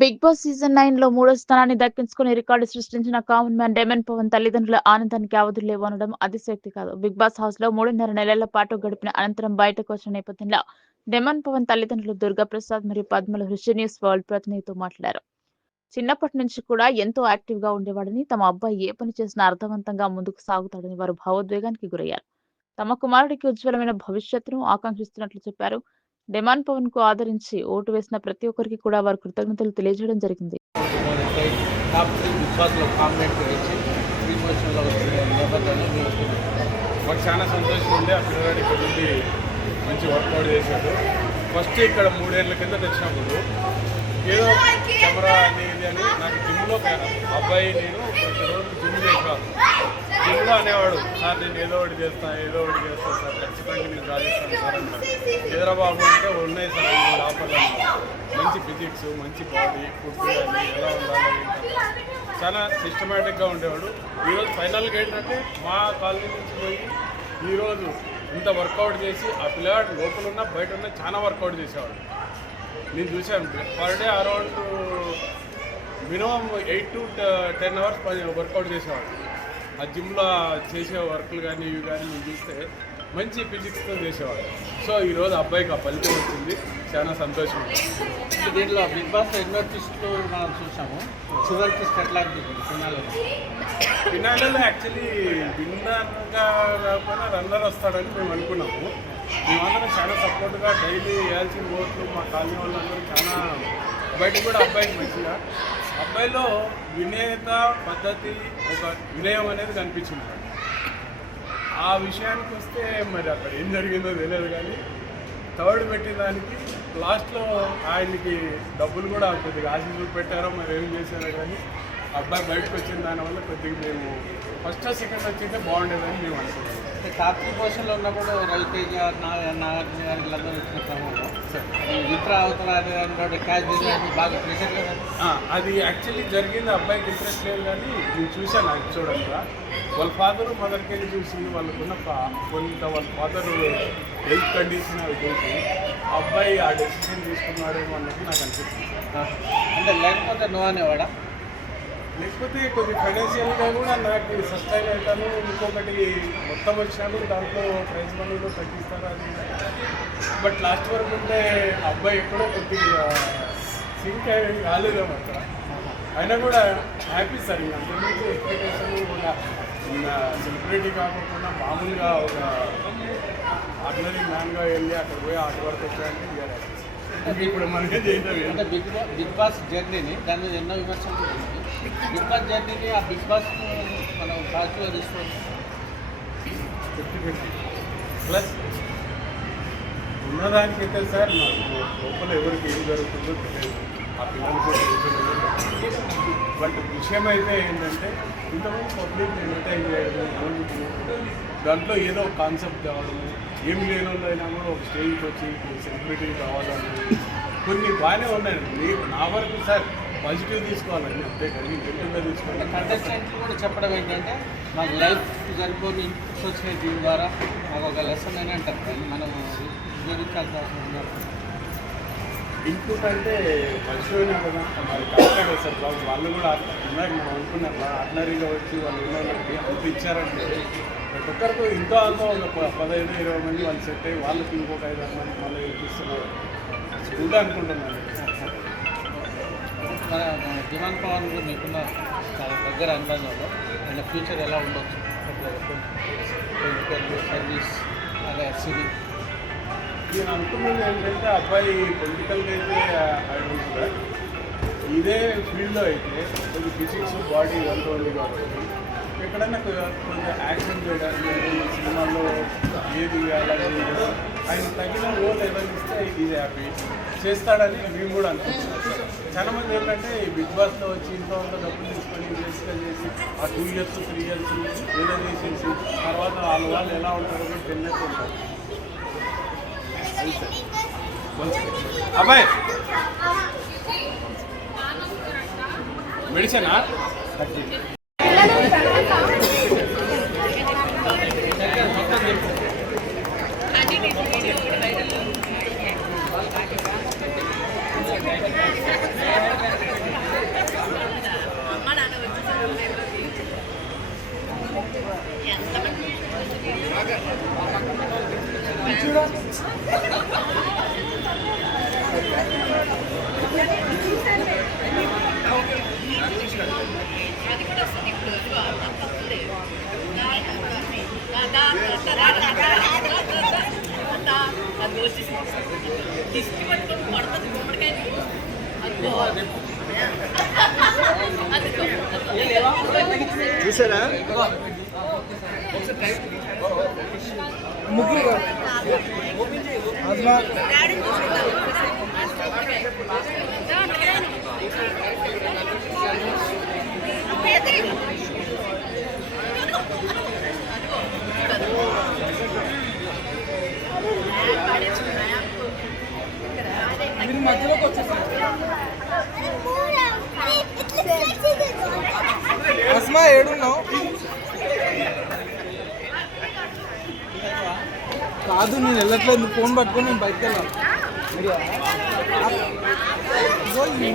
Big boss season 9 లో మూడో స్థానాన్ని దక్కించుకుని రికార్డు సృష్టించిన కామన్ మ్యాన్ డెమన్ పవన్ తల్లిదండ్రుల ఆనందానికి అవధులు లేవు అనడం అతిశయోక్తి కాదు. బిగ్ బాస్ హౌస్ లో 3.5 నెలల పాటు గడిపిన అనంతరం బయటకు వచ్చిన నేపథ్యంలో డెమన్ పవన్ తల్లిదండ్రులు దుర్గా ప్రసాద్ మరియు పద్మలు హృషి న్యూస్ వరల్డ్ ప్రతినిధితో మాట్లాడారు. చిన్నప్పటి నుంచి కూడా ఎంతో యాక్టివ్ గా ఉండేవాడని, తమ అబ్బాయి ఏ పని చేసినా అర్థవంతంగా ముందుకు సాగుతాడని వారు భావోద్వేగానికి గురయ్యారు. తమ కుమారుడికి ఉజ్వలమైన భవిష్యత్తును ఆకాంక్షిస్తున్నట్లు చెప్పారు. డెమాన్ పవన్ కు ఆదరించి ఓటు వేసిన ప్రతి ఒక్కరికి కూడా వారు కృతజ్ఞతలు తెలియజేయడం జరిగింది. మాకు చాలా సంతోషంగా ఉంది. ఆ పిల్లగాడు ఇక్కడ నుండి మంచి వర్కౌట్ చేశాడు. ఫస్ట్ ఇక్కడ 3 ఏళ్ల కింద తెచ్చినప్పుడు ఏదో కెమెరా అది ఇది అని నాకు జిమ్లో అబ్బాయి నేను ప్రతిరోజు జిమ్ చేసేవాడు. జిమ్లో అనేవాడు, సార్ నేను ఏదో ఒకటి చేస్తాను సార్, ఖచ్చితంగా నేను రాజేస్తాను సార్ అన్నాడు. హైదరాబాబు అంటే ఉన్నాయి సార్ ఆఫర్లు, మంచి ఫిజిక్స్, మంచి బాడీ, ఫుడ్ కానీ ఎలా ఉండాలి, చాలా సిస్టమేటిక్గా ఉండేవాడు. ఈరోజు ఫైనల్గా ఏంటంటే మా కాలనీ నుంచి పోయి ఈరోజు ఇంత వర్కౌట్ చేసి ఆ పిల్లవాడు లోపల ఉన్న బయట ఉన్న చాలా వర్కౌట్ చేసేవాడు. నేను చూశాను per day around minimum 8 to 10 hours workout చేసేవాడు. ఆ జిమ్లో చేసే వర్క్లు కానీ ఇవి కానీ నేను చూస్తే మంచి ఫిజిక్స్తో చేసేవాడు. సో ఈరోజు అబ్బాయికి ఆ ఫలితం వచ్చింది, చాలా సంతోషం. దీంట్లో బిగ్ బాస్ ఎన్నో ట్విస్టులు మనం చూసాము. చివరి ట్విస్ట్ ఎట్లా అనిపించింది ఫినాలలో? యాక్చువల్లీ విన్నర్గా రాకపోయినా రన్నర్ వస్తాడని మేము అనుకున్నాము. మేమందరం చాలా సపోర్ట్గా డైలీ వేయాల్సిన ఓట్లు మా కాలనీ వాళ్ళందరూ చాలా బయట కూడా అబ్బాయికి మంచిగా, అబ్బాయిలో వినయత పద్ధతి, ఒక వినయం అనేది కనిపించింది. ఆ విషయానికి వస్తే మరి అక్కడ ఏం జరిగిందో తెలియదు, కానీ థర్డ్ పెట్టిన దానికి లాస్ట్లో ఆయనకి డబ్బులు కూడా కొద్దిగా ఆశీస్సులు పెట్టారో మరి ఏం చేశారో, కానీ అబ్బాయి బయటకు వచ్చిన దానివల్ల కొద్దిగా మేము ఫస్ట్ సెకండ్ వచ్చింటే బాగుండేదని మేము అనుకున్నాం. టాప్ 3 పొజిషన్లో ఉన్నప్పుడు రవితేజ, నాగార్జున గారు వీళ్ళందరూ వచ్చిన క్రమంలో మిత్ర అవుతారు క్యాచ్ బాగా ప్రెషర్ కదా. అది యాక్చువల్లీ జరిగింది, అబ్బాయికి ఇంట్రెస్ట్ లేదు, కానీ నేను చూశాను అది చూడంగా. వాళ్ళ ఫాదరు మదర్కి వెళ్ళి చూసింది, వాళ్ళకున్న కొంత వాళ్ళ ఫాదరు హెల్త్ కండిషన్ అవి చూసి అబ్బాయి ఆ డెసిషన్ తీసుకున్నాడేమో అన్నట్టు నాకు అనిపిస్తుంది. అంటే లేకపోతే నువ్వు అనేవాడా? లేకపోతే కొద్ది ఫైనాన్షియల్గా కూడా నాకు సస్టైన్ అవుతాను. ఇంకొకటి మొత్తం వచ్చాను, దాంట్లో ప్రైజ్ మనీలో తగ్గిస్తారు అది. బట్ లాస్ట్ వరకు ఉంటే అబ్బాయి ఎక్కడో కొద్దిగా సింక్ అయ్యి కాలేదేమో అక్కడ. అయినా కూడా హ్యాపీ సార్. అంతకుమించి ఎక్స్పెక్టేషన్ ఒక సెలబ్రిటీ కాకుండా మామూలుగా ఒక ఆర్డినరీ మ్యాన్గా వెళ్ళి అక్కడ పోయి ఆర్ట్ వర్క్ వచ్చాయంటే ఇప్పుడు మనకే చేయలేదు. అంటే బిగ్ బాస్ జర్నీని దాని మీద ఎన్నో విమర్శలు. బిగ్ బాస్ జర్నీని ఆ బిగ్ బాస్ మనం పాజిటివ్గా తీసుకోవచ్చు. 50-50 ప్లస్ ఉన్నదానికైతే సార్ నాకు లోపల ఎవరికి ఏం జరుగుతుందో తెలియదు, ఆ పిల్లలకి బట్ విషయం అయితే ఏంటంటే ఇంతకుముందు పబ్లిక్ ఎంటర్టైన్ చేయడం, దాంట్లో ఏదో కాన్సెప్ట్ కావడము, ఏం లేని వాళ్ళు అయినా కూడా ఒక స్టేజ్కి వచ్చి సెలబ్రిటీ కావాలని కొన్ని బాగానే ఉన్నాయండి. నా వరకు సార్ పాజిటివ్ తీసుకోవాలండి, అంతే కానీ నెగిటివ్గా తీసుకోవాలి. కంటెస్టెంట్లు కూడా చెప్పడం ఏంటంటే మాకు లైఫ్ సరిపోని ఇన్పుట్స్ వచ్చినాయి, దీని ద్వారా మాకు ఒక లెసన్ అని అంటారు. మనం ఉపయోగించాల్సిన ఇన్పుట్ అంటే మంచిగా కదా మరి కరెక్టే సార్ బాబు. వాళ్ళు కూడా ఇందాక మనం అనుకున్నాం ఆర్డినరీగా వచ్చి వాళ్ళు ఉన్న వాళ్ళకి అంత ఇచ్చారంటే ప్రతి ఒక్కరికి ఇంతో అంతో ఒక 15-20 మంది వాళ్ళు సెట్ అయ్యి వాళ్ళకి ఇంకొక 5-6 మంది మళ్ళీ ఇస్తున్నారు స్కూల్లో అనుకుంటున్నాను. మన డెమాన్ పవన్ కూడా మీకున్న చాలా దగ్గర అనుబంధంలో అండ్ ఫ్యూచర్ ఎలా ఉండొచ్చు, పొలిటికల్ సర్వీస్ అదే సిటీ. నేను అనుకున్నది ఏంటంటే అబ్బాయి పొలిటికల్గా అయితే అడుగుతుందా, ఇదే ఫీల్డ్లో అయితే కొంచెం ఫిజిక్స్ బాడీ ఎంత ఉంది కాబట్టి ఎక్కడైనా కొంచెం యాక్షన్ చేయడానికి సినిమాల్లో ఏది అలాగే ఆయన తగిన రోల్ ఏదైనా ఇస్తే ఇది హ్యాపీ చేస్తాడని మేము కూడా అనుకుంటున్నాం. చాలామంది ఏంటంటే ఈ బిగ్ బాస్లో వచ్చి ఇంట్లో అంతా డబ్బులు తీసుకొని వేస్ట్గా చేసి ఆ 2 years 3 years ఏదో చేసేసి తర్వాత వాళ్ళు ఎలా ఉంటారో కూడా తెలియదు ఉంటారు. అబ్బాయి మెడిసినా చూసారా ముగ్గురు మీరు మధ్యలోకి వచ్చేసారు అస్మా ఏడున్నావు కాదు నేను వెళ్ళట్లేదు నువ్వు ఫోన్ పట్టుకొని నేను బయటకు వెళ్ళాలి చూడండి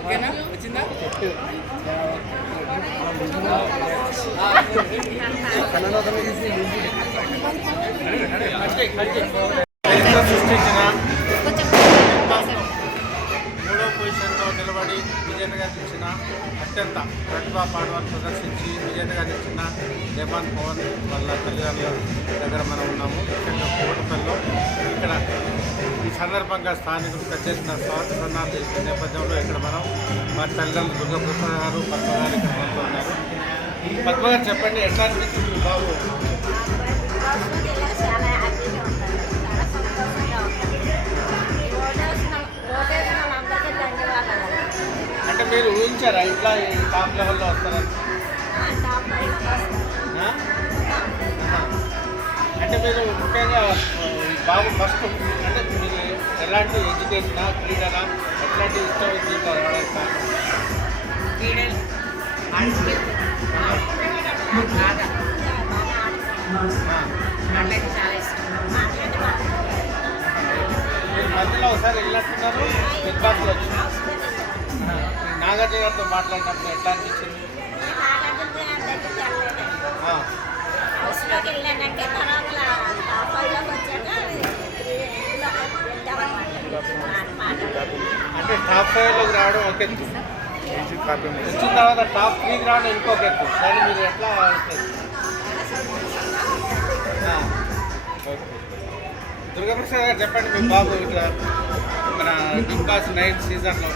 ఓకేనా వచ్చిందా సృష్టించిన మూడో పొజిషన్లో నిలబడి విజేతగా నిలిచిన అత్యంత ప్రతిభా పాఠవాలు ప్రదర్శించి విజేతగా నిలిచిన దేవాన్ పవన్ వాళ్ళ తల్లిదండ్రుల దగ్గర మనం ఉన్నాము. ముఖ్యంగా కోటపల్లిలో ఇక్కడ ఈ సందర్భంగా స్థానికులు చేసిన స్వాతంత్రాలు నేపథ్యంలో ఇక్కడ మనం వారి తల్లిదండ్రులు దుర్గప్రసాద్ గారు పద్మ గారు ఇక్కడ మనతో ఉన్నారు. పద్మ గారు చెప్పండి, ఎట్లా అనిపిస్తుంది బాబు? అంటే మీరు ఊహించారా ఇట్లా టాప్ లెవెల్లో వస్తారని? అంటే మీరు ముఖ్యంగా బాబు ఫస్ట్ అంటే మీరు ఎలాంటి ఎడ్యుకేషనా క్రీడనా ఎట్లాంటి ఇష్టం దీంట్లో రావడానికి? మీరు మధ్యలో ఒకసారి వెళ్ళినట్టున్నారు బిగ్ బాస్లో వచ్చి నాగార్జున గారితో మాట్లాడినప్పుడు ఎట్లా అనిపించింది? అంటే టాప్ 5లోకి రావడం ఒక ఎత్తు, వచ్చిన తర్వాత టాప్ 3కి రావడం ఇంకొక ఎత్తు. దాన్ని మీరు ఎట్లా దుర్గాప్రసాద్ గారు చెప్పండి, మీ బాబు ఇట్లా మన బిగ్ బాస్ 9 సీజన్లో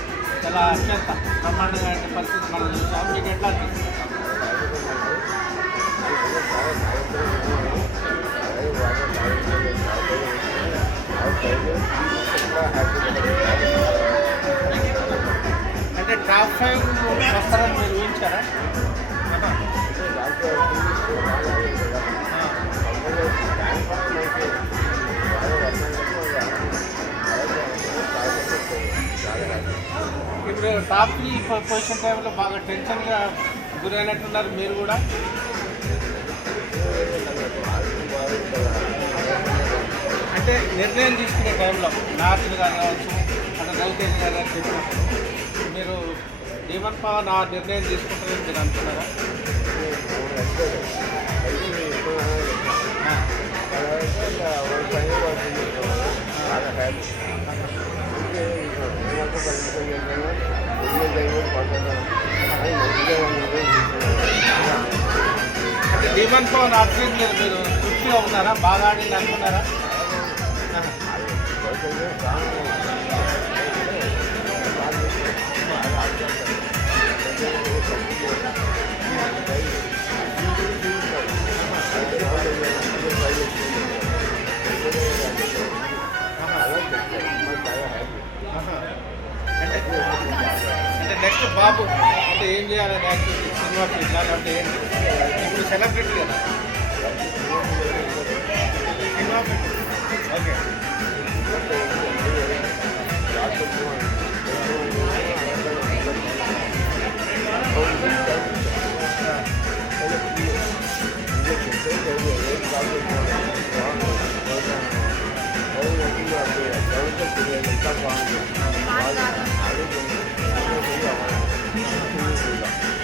చాలా అత్యంత బ్రహ్మాండంగా పరిస్థితి మనం చూసాం. మీకు ఎట్లా అనిపిస్తుంది? అంటే టాప్ 5 వస్తారని మీరు ఊహించారా? ఇప్పుడు టాప్ 3 పొజిషన్ టైంలో బాగా టెన్షన్గా గురైనట్టున్నారు మీరు కూడా. అంటే నిర్ణయం తీసుకునే టైంలో నార్త్ గారు కావచ్చు, అక్కడ రవితేజ గారు చెప్పినప్పుడు మీరు దేవన్ పవన్ ఆ నిర్ణయం తీసుకుంటారని మీరు అనుకున్నారా? అంటే దేవన్ పవన్ ఆర్టిస్ట్ మీరు తృప్తిగా ఉన్నారా? బాగా ఆడింది అనుకున్నారా? అంటే నెక్స్ట్ బాబు అంటే ఏం చేయాలని యాక్టివిటీ సినిమా ఫీల్డ్ అంటే ఏంటి? ఇప్పుడు సెలబ్రిటీ కదా,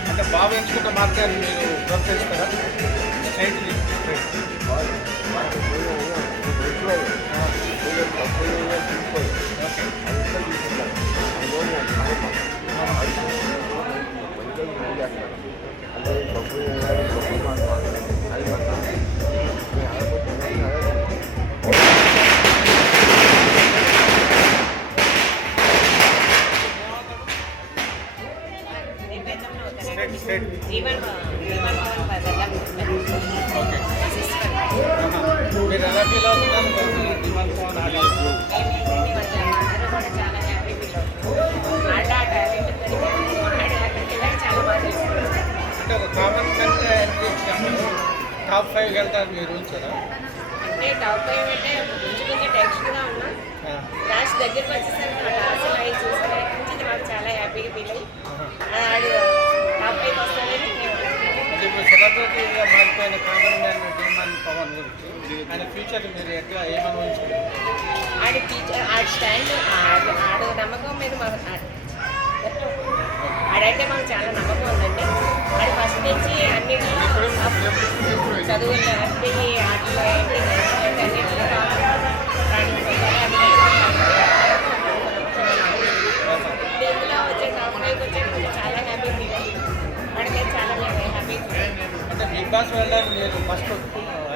అంటే బాబు ఎంచుకున్న మార్గాన్ని మీరు ప్రోత్సహిస్తారా? Straight okay. మీరు ఎలా ఫీల్ అవుతున్నారు డిమాండ్ పవన్ ఆడియో? అంటే ఒక కామన్ మ్యాన్గా ఎంట్రీ ఇచ్చినప్పుడు టాప్ 5 వెళ్తారు మీరు ఉంచారా? అంటే టాప్ 5 అంటే కొంచెం టెన్షన్గా ఉన్నా లాస్ట్ దగ్గరికి వచ్చేసరికి ఆ డాన్సులు అవి చూసుకుని మాకు చాలా హ్యాపీగా ఫీల్ అయ్యి ఆడు టాప్ 5 వస్తాడని అంటే ఇప్పుడు సెలబ్రిటీగా మారిపోయిన కామన్ మ్యాన్ డిమాండ్ పవన్ గురించి ఆయన ఫ్యూచర్ మీరు ఎట్లా ఏమని ఉంచారు? ఆడి టీచర్ ఆడి స్టాండ్ ఆడు నమ్మకం మీద మాకు ఆడంటే మాకు చాలా నమ్మకం ఉందండి. ఆడు ఫస్ట్ నుంచి అన్నింటిలో చదువులు అంటే ఆటలు ఏంటి అన్నింటిలో ఇందులో వచ్చే టాప్ 5 వచ్చే చాలా హ్యాపీ ఫీల్ వాడి మీద చాలా హ్యాపీ ఫీల్. అంటే బిగ్ బాస్ వెళ్ళడానికి మీరు ఫస్ట్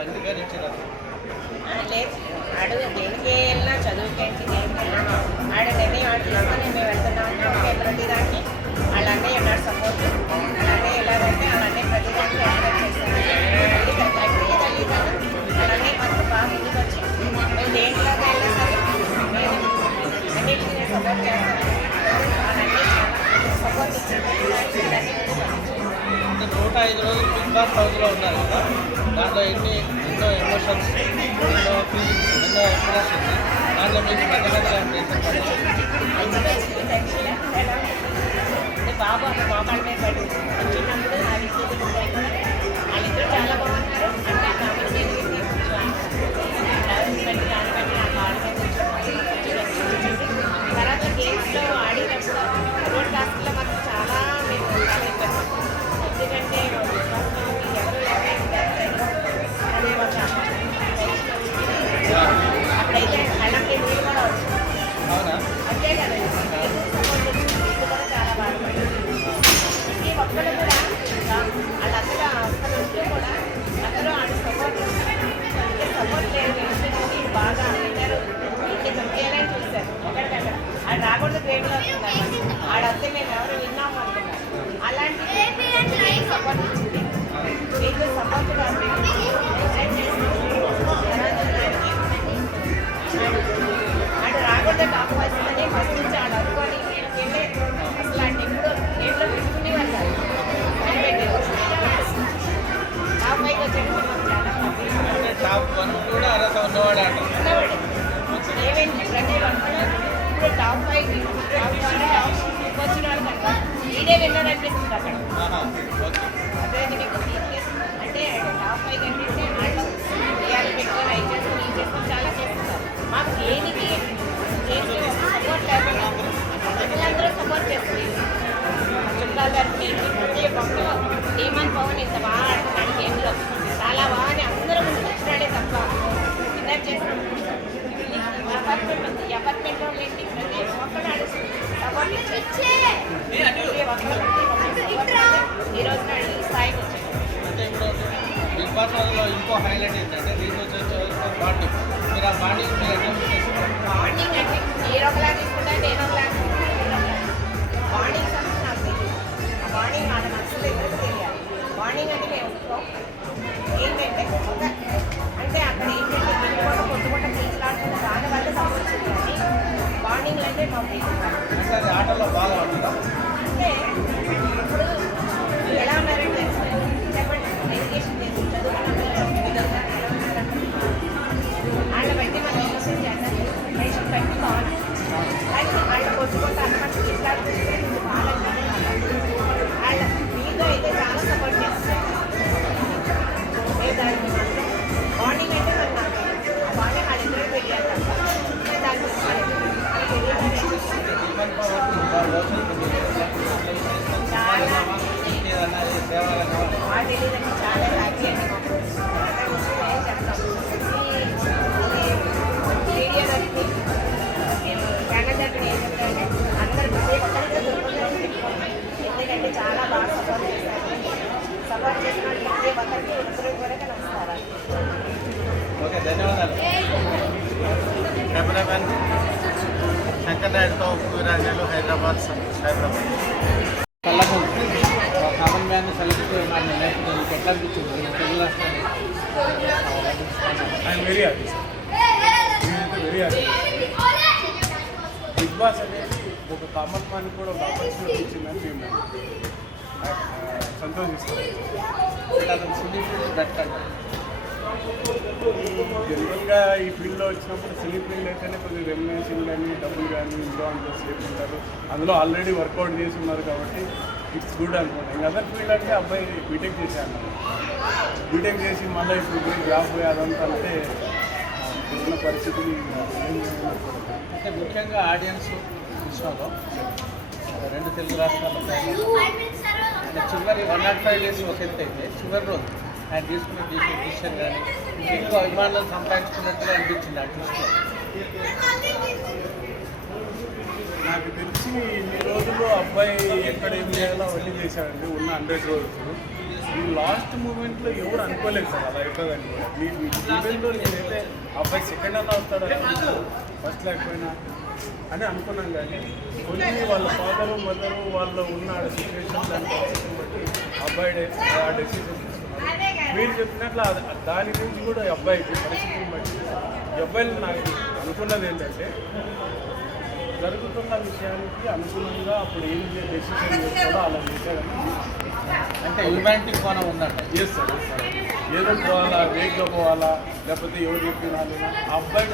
అంగీకరించారు? లేదు ఆడు దేనికి వెళ్ళినా చదువుకేంటి దేనికి వెళ్ళినా ఆడ నిర్ణయం ఆడుతున్నామా మేము వెళ్తున్నాం ప్రతి దానికి వాళ్ళ అన్నయ్య ఉన్నాడు సపోర్ట్. వాళ్ళ అన్నయ్య ఎలాగంటే వాళ్ళ అన్నయ్య ప్రతి దానికి ఎంకరేజ్ చేస్తాను. తల్లి కదా వాళ్ళ అన్నయ్య మాత్రం బాగా ముందుకు వచ్చి మేము దేంట్లో వెళ్ళినా సరే నేను అన్నింటికి నేను సపోర్ట్ చేస్తాను. వాళ్ళ అన్నయ్య సపోర్ట్ ఇచ్చింది. అంటే 105 రోజులు బిగ్ బాస్ హౌస్లో ఉన్నారు కదా, దాంట్లో ఎన్నో ఎమోషన్స్, ఎన్నో ఫీలింగ్స్, ఎన్నో ఎక్స్ప్రెషన్స్, దాంట్లో మీకు అంటే బాబు అన్న మోకాళ్ళ మీద పడి వచ్చినప్పుడు వాళ్ళిద్దరు చాలా బాగున్నారు. అంటే ఆ కామన్ మీద బట్టి దాన్ని బట్టి ఆ కాళ్ళ మీద తర్వాత గేమ్స్లో ఆడినప్పుడు రోడ్ కాస్ట్లో మాకు చాలా మేము చాలా ఇబ్బంది. ఎందుకంటే ఎవరు అదే అప్పుడైతే కళ్ళకి నీళ్ళు కూడా వచ్చింది. అవునా? అంతే కదా ఇది కూడా చాలా బాధపడింది. ఈ ఒక్కరు కూడా వాళ్ళ అసలు అసలు ఉంటే కూడా అందరూ ఆడ సపోర్ట్ సపోర్ట్ లేదు. బాగా విన్నారు ఇంకే తొక్కేయాలని చూశారు. ఒకరికక్కడ ఆడ రాకూడదు గ్రేడ్లో వస్తున్నారు. ఆడొస్తే మేము ఎవరు విన్నాము అనుకున్నారు. అలాంటి సపోర్ట్ ఇచ్చింది. మీకు సపోర్ట్ కాదు ఆడు రాకూడదు టాప్ వస్తుందని ఫస్ట్ నుంచి ఆడు అనుకోని వెళ్ళే అసలు అంటే ఇప్పుడు ఏంట్లో పెట్టుకునేవారు కాదు అని పెట్టారు. టాప్ 5 వచ్చేది మాకు చాలా హ్యాపీ. అంటే టాప్ 1 కూడా అర్హత ఉన్నవాడు అంటారు. ఉన్నవాడు ఏమైంది ప్రతి ఒక్కరు ఇప్పుడు టాప్ 5 టాప్ 1 టాప్ 2 వచ్చిన వాళ్ళు కనుక ఇదే విన్నర్ అనిపిస్తుంది అక్కడ. ఓకే. అదే మీకు అంటే టాప్ 5 అంటే వాళ్ళు ఇవాళ పెట్టుకొని అవి చేసుకొని ఇది చేసుకొని చాలా చేస్తున్నారు. మాకు దేనికి సపోర్ట్ లేకుండా ప్రజలందరూ సపోర్ట్ చేస్తుంది. చుట్టాలు గారికి ప్రతి ఒక్కరు హేమంత్ పవన్ ఇంత బాగా ఆడుతున్నాడు గేమ్లో చాలా బాగా అందరూ ముందుకు వచ్చినాడే తప్ప విన్నర్ చేసిన అపార్ట్మెంట్ ఉంది. ఈ అపార్ట్మెంట్ వాళ్ళు ఏంటి ప్రతి ఒక్కరు ఆడు సపోర్ట్ ఇచ్చారు. ఈ రోజు నాడు ఈ స్థాయికి వచ్చారు. అంటే ఇప్పుడు బిగ్ బాస్ లో ఇంకో హైలైట్ ఏంటంటే దీంట్లో బాండింగ్. మీరు ఆ బాండింగ్ మీరు ఎట్లా చేస్తారు? బాండింగ్ అంటే మీరు ఒకలా తీసుకుంటా నేను ఒకలా బాండింగ్ అంటే నాకు తెలియదు. ఆ బాండింగ్ మన మనసులో ఎవరికి తెలియాలి. బాండింగ్ అంటే మేము ఏంటంటే ఒక అంటే అక్కడ ఏంటంటే తిరుగుకుంటూ కొట్టుకుంటూ తీసులాడుకుంటూ దానివల్ల సంబంధించింది. కానీ బాండింగ్ అంటే మాకు అంటే అది ఆటలో బాగా ఆడుతుందా? అంటే ఇప్పుడు ఎలా ఉన్నారంటే చెప్పండి ఎడ్యుకేషన్ చేసి చదువుకున్న వాళ్ళ బట్టి మనం ఎమోషన్ చేస్తాం. రేషన్ బట్టి బాగుంది కానీ వాళ్ళ కొట్టుకుంటూ అనమాట తీసులాడుకుంటే బాగా వాళ్ళ మీతో అయితే చాలా సపోర్ట్ చేస్తారు. దానికి మాత్రం ఓకే, ధన్యవాదాలు. కెమెరామెన్ శంకర్ నాయుడుతో వీరాంజలు, హైదరాబాద్. కళ్ళకు కామన్ మ్యాన్ సెలెక్ట్ చేయమని మీకు ఎట్లా అనిపించింది? తెలుగు రాష్ట్రాన్ని ఐఎమ్ వెరీ హ్యాపీ సార్. నేనైతే వెరీ హ్యాపీ. బిగ్ బాస్ అనేది ఒక కామన్ మ్యాన్ కూడా ఒక ఆపర్చునిటీ ఇచ్చిందని మేము సంతోషిస్తాం. అతను సినీ ఫీల్డ్ బెస్ట్ అంటారు. జనరల్గా ఈ ఫీల్డ్లో వచ్చినప్పుడు సినీ ఫీల్డ్ అయితేనే కొద్దిగా రెమ్యునరేషన్ కానీ డబ్బులు కానీ ఇంట్లో అంతా సేఫ్ ఉంటారు. అందులో ఆల్రెడీ వర్కౌట్ చేసి ఉన్నారు కాబట్టి ఇట్స్ గుడ్ అనుకుంటాను. ఇంకా అదర్ ఫీల్డ్ అంటే అబ్బాయి బీటెక్ చేశాను. బీటెక్ చేసి మళ్ళీ ఇప్పుడు జాబ్ పోయి అదంతా అంటే ఉన్న పరిస్థితులు అంటే ముఖ్యంగా ఆడియన్స్ విషయంలో 2 తెలుగు రాష్ట్రాల్లో చివరి 105 డేస్ ఒక ఎత్తు అయితే చివరి రోజు ఆయన తీసుకునే డిసిషన్ కానీ ఎక్కువ అభిమానులను సంపాదించుకున్నట్టుగా అనిపించింది ఆ ట్విస్ట్లో. నాకు తెలిసి ఇన్ని రోజులు అబ్బాయి ఎక్కడ ఏం చేయాలో అవన్నీ చేశాడండి ఉన్న 100 రోజులు. ఈ లాస్ట్ మూమెంట్లో ఎవరు అనుకోలేదు సార్ అలా అవుతుందని కూడా. మీ ఈవెంట్లో నేనైతే అబ్బాయి సెకండ్ అన్న వస్తాడని ఫస్ట్ లేకపోయినా అని అనుకున్నాం. కానీ కొన్ని వాళ్ళ ఫాదరు మదరు వాళ్ళ ఉన్న సిచ్యువేషన్ దాని పరిస్థితిని బట్టి అబ్బాయి ఆ డెసిషన్ తీసుకున్నారు. మీరు చెప్పినట్లు దాని నుంచి కూడా ఈ అబ్బాయికి పరిస్థితిని బట్టి ఈ అబ్బాయిని నాకు అనుకున్నది ఏంటంటే జరుగుతున్న విషయానికి అనుగుణంగా అప్పుడు ఏం డెసిషన్ చేసుకోవాలో అలా చేశాడని. అంటే హ్యూమానిటీ కోణం ఉందంట. ఎస్ సార్, ఏదో పోవాలా, వేగ్గా పోవాలా, లేకపోతే ఎవరు చెప్పినా ఆ అబ్బాయి